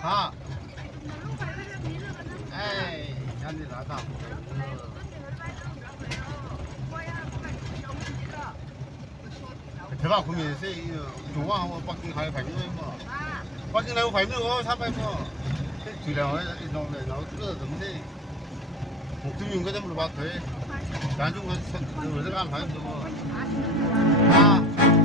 हाँ nhanh đi lại tao 대박 구매 세 좋아 bắc京还排队嘛bắc京来我排队我300뭐 주량을 이동네 나도 그러던데 목숨인 거 좀 봐도 돼 나중 그 어디가 안 봐도 뭐 아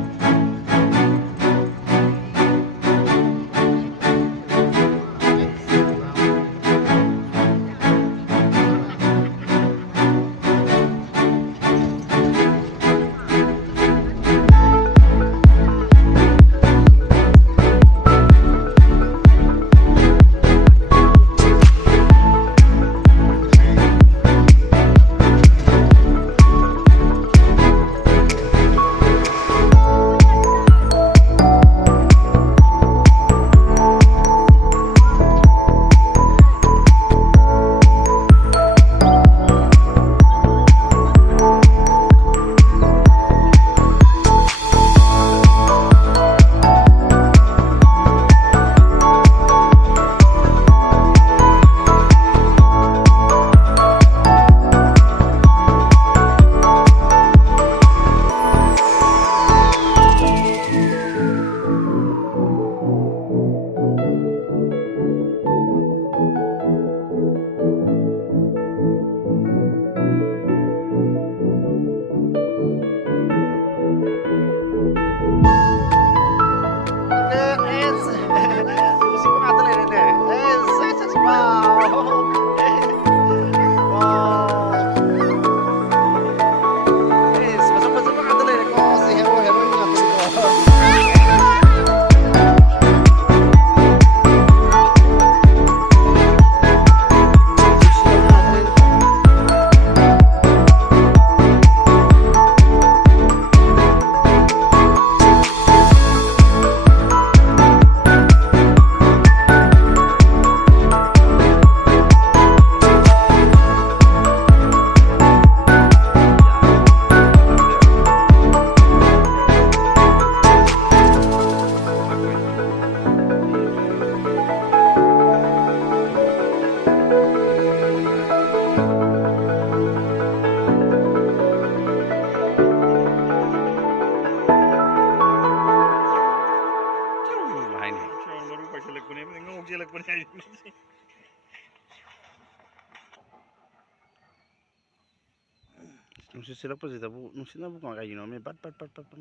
nusit silapasida bu nusitna bu kang kayo may bat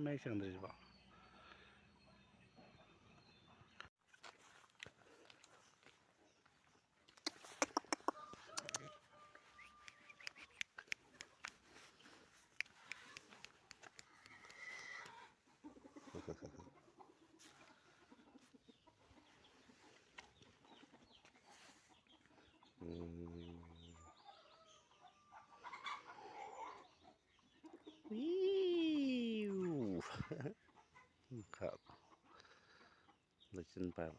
may isang dali ba Khảo lịch trình vào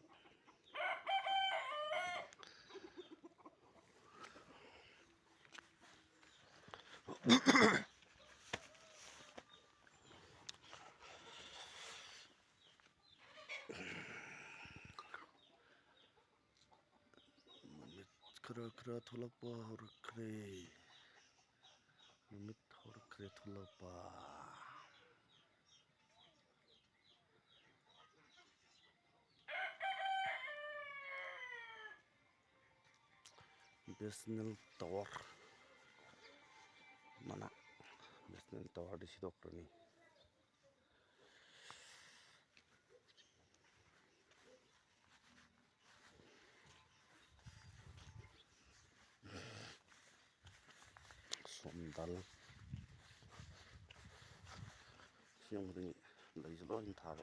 kira thulapa horakre mit horakre thulapa National Tower mana National Tower di situ nih SOMDAL siang ini lagi selalu intar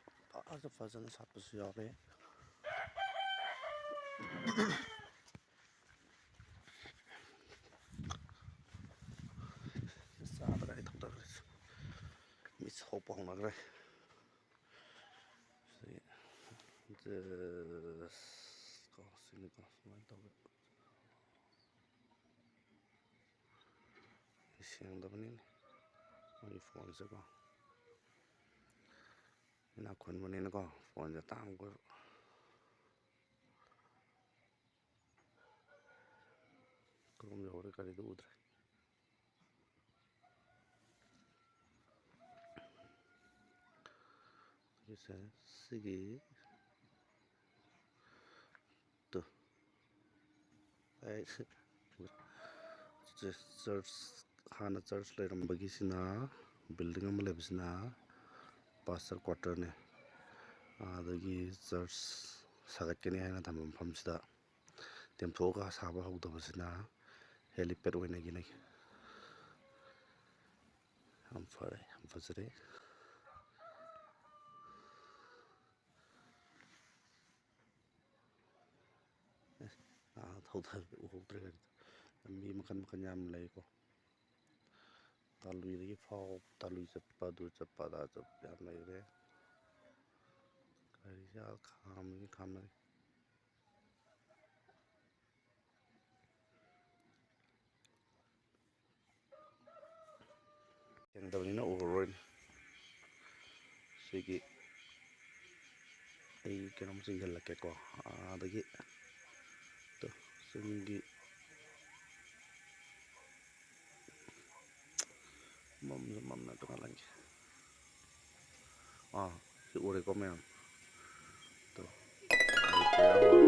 ada fazan satu siapa Miss Hopang nagre. Scenic siang dapat ini. My phone sega. ina khun mani na ko phone ja tang ko krom jo re kari du udre isa sigi to ai church hana church le ram bagi sina building am le bisna pastor quarter ne adagi church sagat keni haina thamam phamsida temthoga saba hogdabasina helipad oina ginai am fajre thauda uhogdre mi makan yam lei ko talui ri phau talui chappa du chappa da chap yam lei re kari ja kham na yang dawni na uhroin sigi ai kenam single lake ko adagi to singi mam na to lagi si ure ko mem to